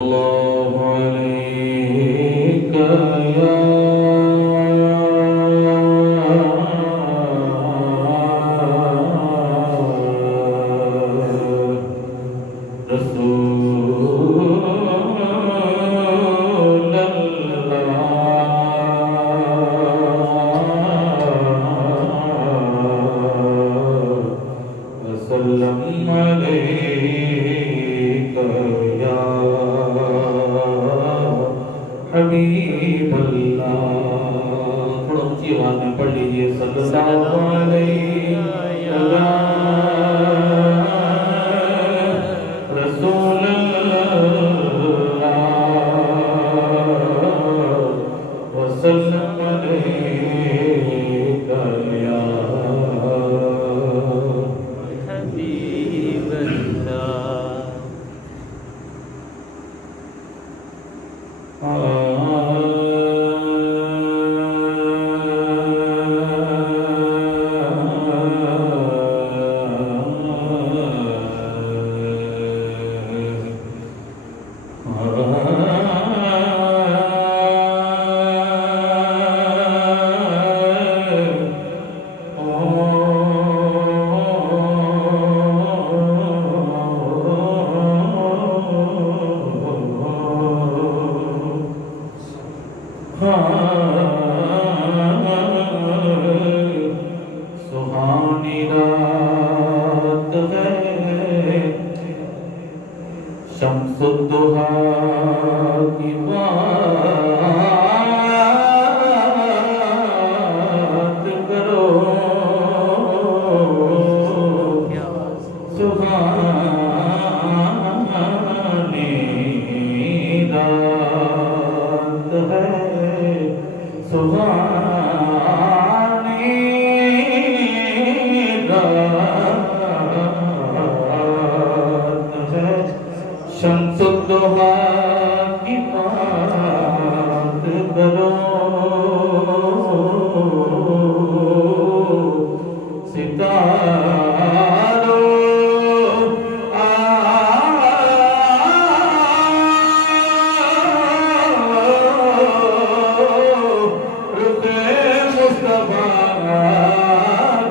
الله عليك يا رسول الله وسلم عليك يا حبیب اللہ. تھوڑا اونچی آواز میں پڑھ لیجئے صلی اللہ علیہ رسول اللہ وسلم علیک یا حبیب اللہ. سہانی رات ہے شمس الضحیٰ کی بات کرو. سہانی رات ہے سہانی رات ہے شمس الضحیٰ کی بات کرو. ستاروں رخ مصطفیٰ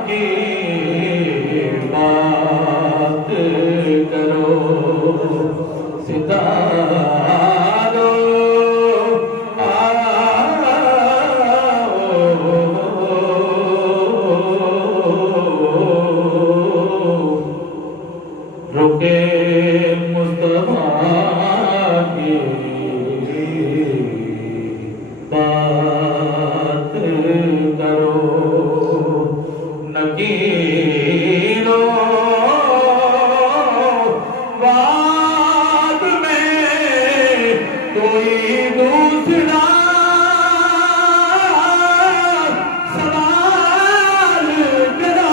کی بات کرو. ستاروں رخ مصطفیٰ کی بات کرو. نکیروں بعد میں کوئی دوسرا سوال کرو.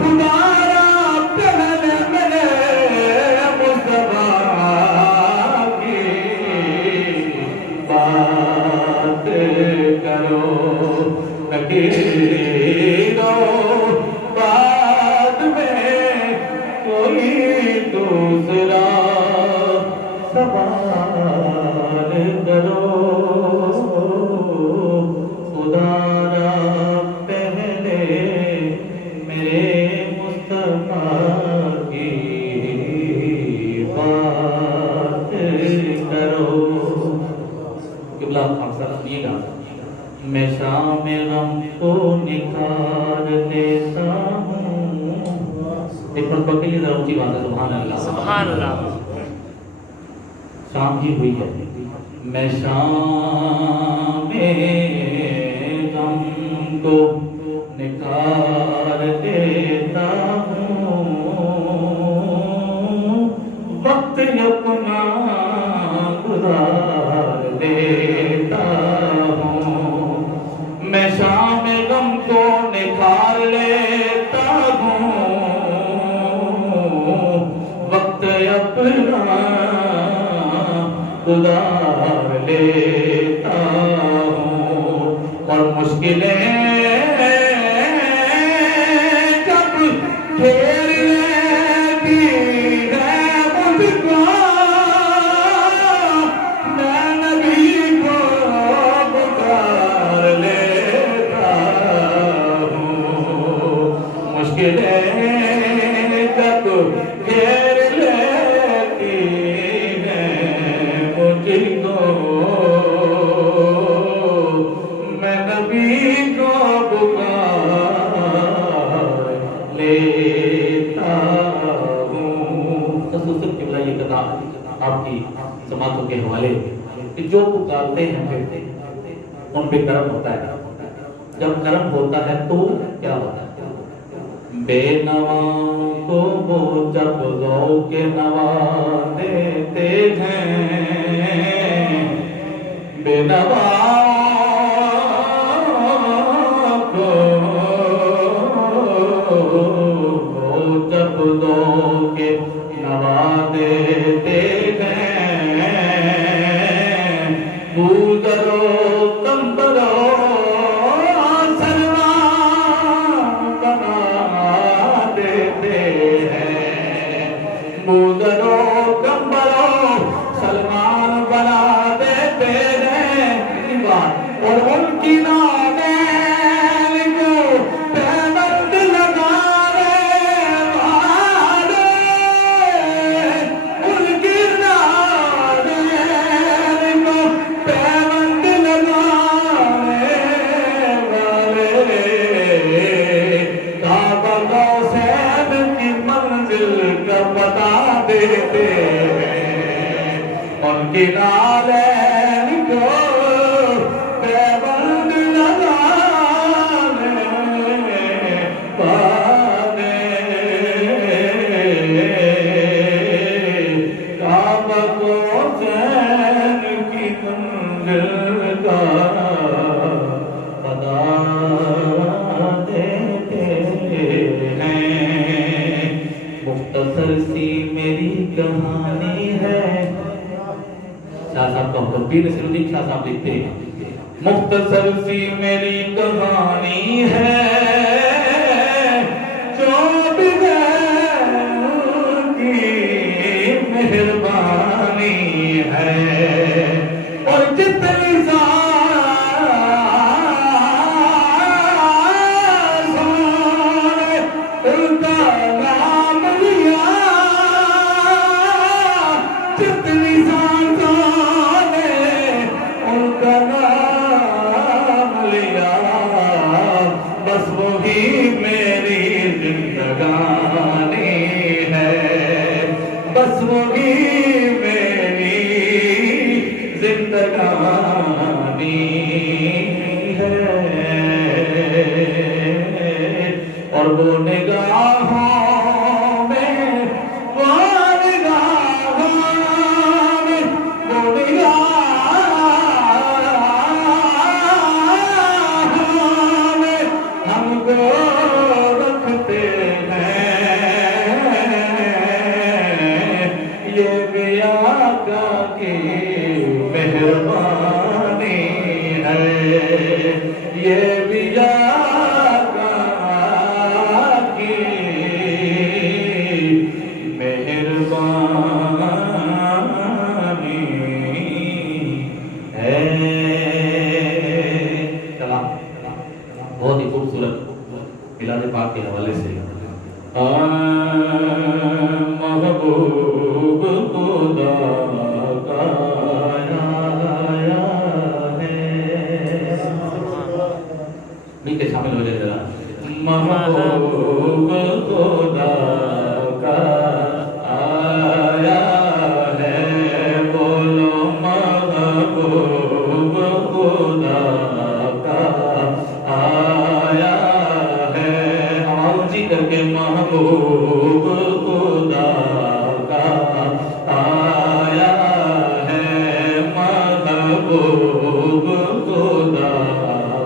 خدا را پہلے میرے مصطفیٰ کی بات کرو. نکیروں بعد میں کوئی دوسرا سوال کرو. خدا را پہلے میرے مصطفیٰ کی بات کرو. قبلہ اکثر یہ گانا میں شام غم کو نکھار لیتا ہوں. ایک مرتبہ کے لیے ذرا اونچی بات ہے. سبحان اللہ سبحان اللہ. شام ہی ہوئی ہے. میں شام غم کو نکھار دیتا ہوں. وقت اپنا گزار دیتا ہوں. میں شام غم کو نکھار لیتا ہوں. وقت اپنا گزار لیتا ہوں. اور مشکلیں جب گھیر لیتی ہے مجھ کو آپ کی سماعتوں کے حوالے کہ جو پکارتے ہیں ان پہ کرم ہوتا ہے. جب کرم ہوتا ہے تو کیا ہوتا ہے؟ بے نواؤں کو وہ جب ذوق نوا دیتے ہیں، بے نواؤں کو وہ جب ذوق نوا دیتے ہیں، بوزرو کمبرو سلمان بنا دیتے ہیں. اور ان کی نادین کو پیوند لگانے والے، ان کی نادین کو پیوند لگانے والے، کعبہ حسین کی منزل کا بتا دیتے ہیں. ان کی نالین کو پیوند لگانے والے، کعبہ حسین کی منزل کا بتا دیتے ہیں. مختصر سی میری کہانی ہے. شاہ صاحب کا حکم پیر نصیر الدین شاہ صاحب لکھتے ہیں، مختصر سی میری کہانی ہے جو بغیر کی مہربانی ہے، اور جتنی ان کا نام لیا، جتنی ان کا نام لیا، بس وہی میری زندگانی ہے، بس وہی میری زندگانی ہے. اور وہ نگاہوں میں، وہ نگاہوں میں، وہ نگاہوں میں ہم کو رکھتے ہیں. یہ بھی آقا کی مہربانی ہے، یہ بھی آقا کی مہربانی ہے. چلا بہت ہی خوبصورت میلاد پاک کے حوالے سے محبوب خدا کا آیا ہے. مل کے شامل ہو جائے ذرا. محبوب خدا کا آیا ہے، بولو محبوب خدا کا آیا ہے. آؤ جی کر کے محبوب خدا کا آیا ہے، محبوب خدا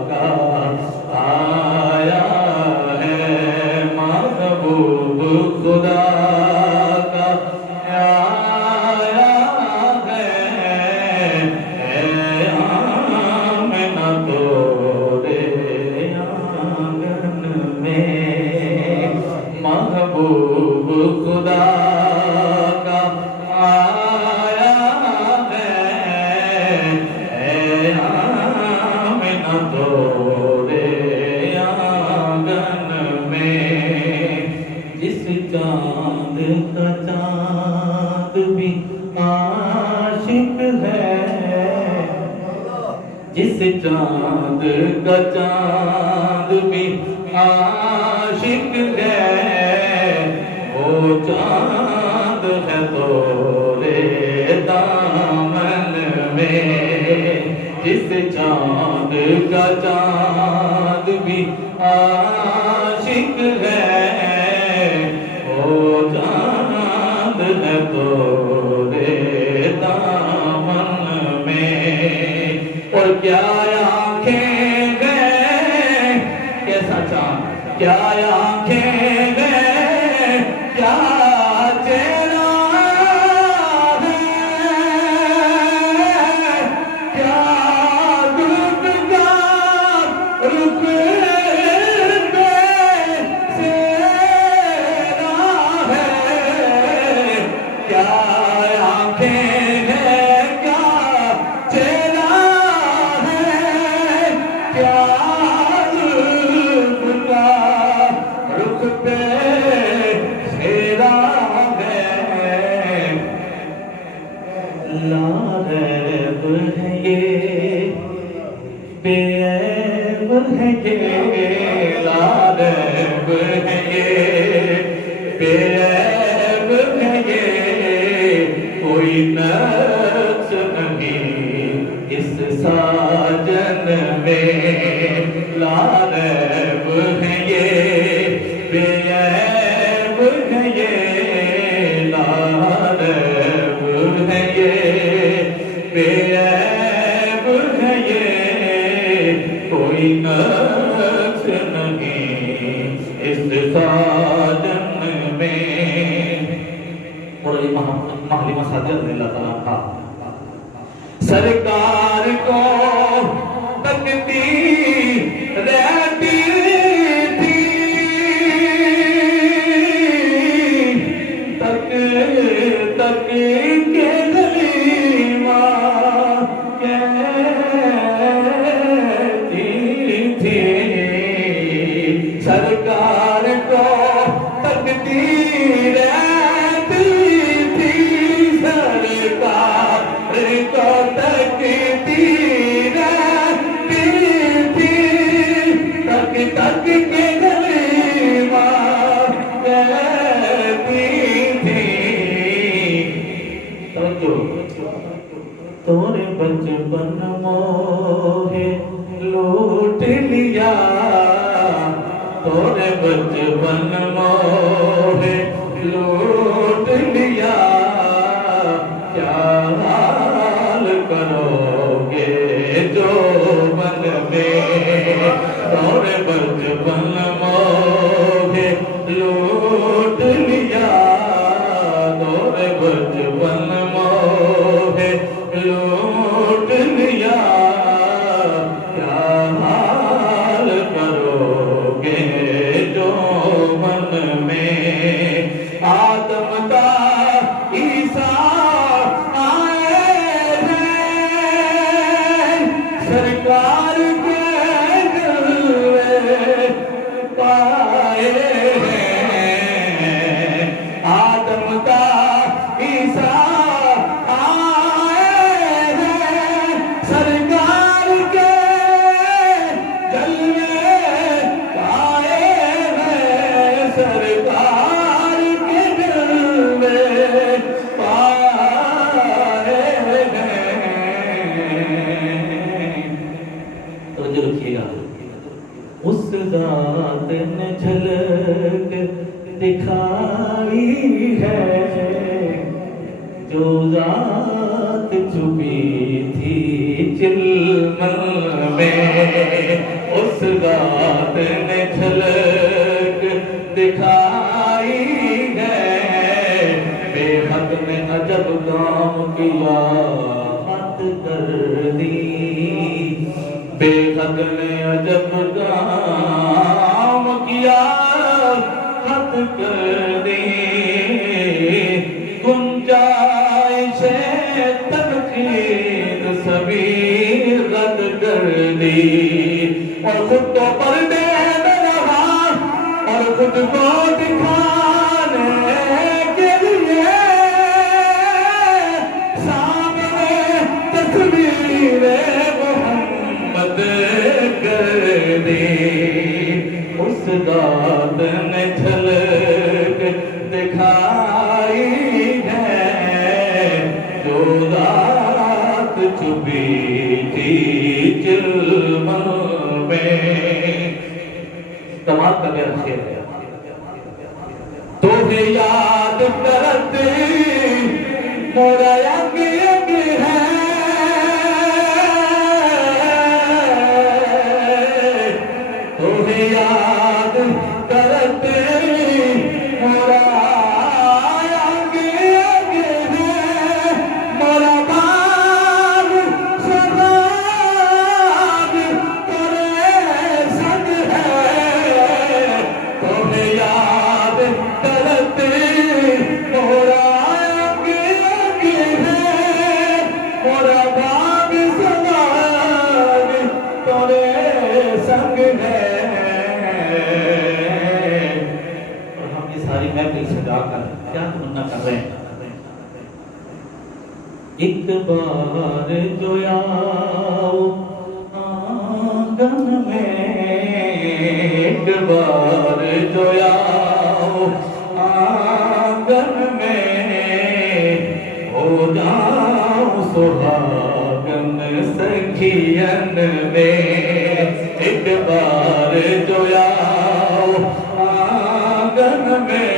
کا آیا ہے، محبوب خدا کا آیا ہے. آمنہ تورے آنگن میں محبوب خدا کا آیا ہے. آمنہ تورے آنگن میں، جس چاند کا چاند بھی عاشق ہے، جس چاند کا چاند بھی عاشق ہے، وہ چاند ہے تورے دامن میں جس چاند کا چاند بھی عاشق ہے وہ چاند ہے تورے دامن میں اور کیا آنکھیں گئے کیسا چاند کیا آنکھیں گئے کیا چہرہ ہے کیا دل کا رخ بے سیرا ہے کیا آنکھیں ہیں کیا چہرہ ہے کیا دل کا رخ بے سیرا ہے لا ریب ہے یہ بے عیب ہے یہ لا ریب ہے یہ بے عیب ہے یہ کوئی نقص نہیں اس ساجن میں لا ریب ہے یہ بے عیب ہے یہ لا ریب ہے یہ بے عیب ہے یہ کوئی نقص نہیں اس ساجن میں اور یہ محلی مساجد رضی اللہ تعالیٰ عنہ سرکار کو تکتی رہتی تھی تک کے غلیمہ کہتی تھی سرکار کو تکتی رہتی تھی سرکار کو تکتی رہتی تھی تک کے غلیمہ کہتی تھی تونے بچپن موہے لوٹ لیا تونے بچپن موہے لوٹ لیا کیا حال کرو گے جو من میں تونے بچپن موہے لوٹ لیا تونے بچپن موہے لوٹ لیا کیا حال کرو گے جو من میں آدم کا عیسیٰ آئے ہیں سرکار کے جلوے پائے ہیں آدم کا عیسیٰ آئے ہیں سرکار کے جلوے پائے ہیں سرکار کے جلوے پائے ہیں توجہ رکھیے گا اس ذات نے جھلک دکھائی ہے جو ذات چھپی تھی چلمن میں اس ذات نے جھلک دکھائی ہے بے حد نے عجب کام کیا حد کر دی بے حد نے عجب کام کیا حد کر دی گنجائش تنقید سبھی رد کر دی اور خود تو پردے میں رہا اور خود کو دکھانے کے لیے سامنے تصویر محمد کر دی اس ذات نے جھلک دکھائی ہے جو رات چھپی تھی چلمن میں. کمال کا میرا شعر ہے. تمہیں یاد کرتے مولا ینگ ینگ ہے, تمہیں یاد کرتے مولا ینگ ینگ ہے, مولا باغ شباب تیرے سنگ ہے, تمہیں یاد کرتے مولا ینگ ینگ ہے, مولا باغ شباب تیرے سنگ ہے. اور ہم یہ ساری محفل سجا کر کیا تمنا کر رہے ہیں؟ ایک بار جو آؤ آنگن میں, ایک بار جو آؤ آنگن میں, ہو جاؤ سہاگن سکھین میں. ایک بار جو آؤ آنگن میں,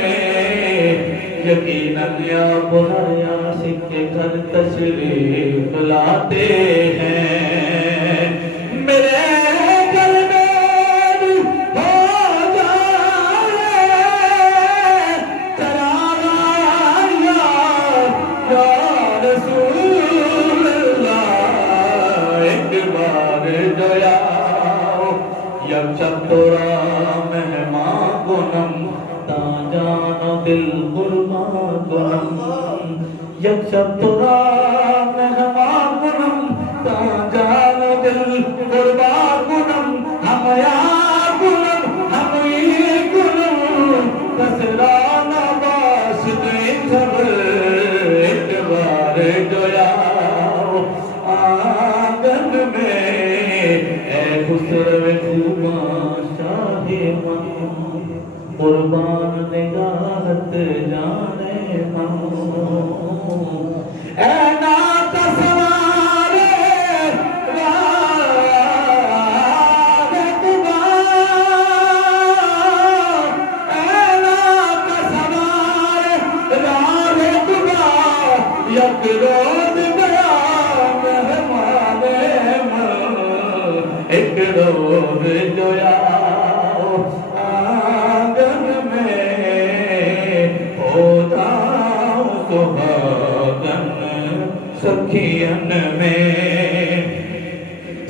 یقیناً آپ ہر عاشق کے گھر تشریف لاتے ہیں. میرے گھر میں ہو جائے چراغاں یا رسول اللہ. ایک بار جو آؤ یک شب تورا مہمان گنم تا جان و دل قربان گنم, یک شب تورا مہمان گنم تا جان و دل قربان گنم. ہم یار گنم ہم ای گنم کسرانا باشد سب. ایک بار جو آؤ آنگن میں, اے خسرو خوباں شاہ من, قربان نگاہت جانے من. اے نعت سوارے راہ قبا, اے نعت سوارے راہ قبا, یک روز گیا مہمان من. ایک روز جو آؤ آنگن میں, ہو جاؤ سہاگن سکھین میں.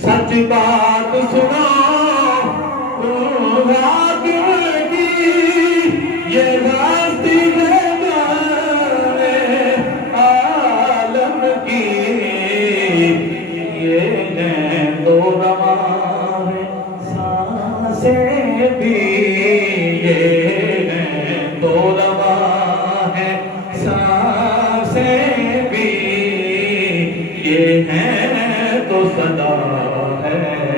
سچ بات سنو حاکم کی, یہ راستی ہے جانے عالم کی. یہ ہیں تو رواں ہے سانسیں بھی, یہ ہیں تو رواں ہے سانسیں بھی, یہ ہیں تو صدا ہے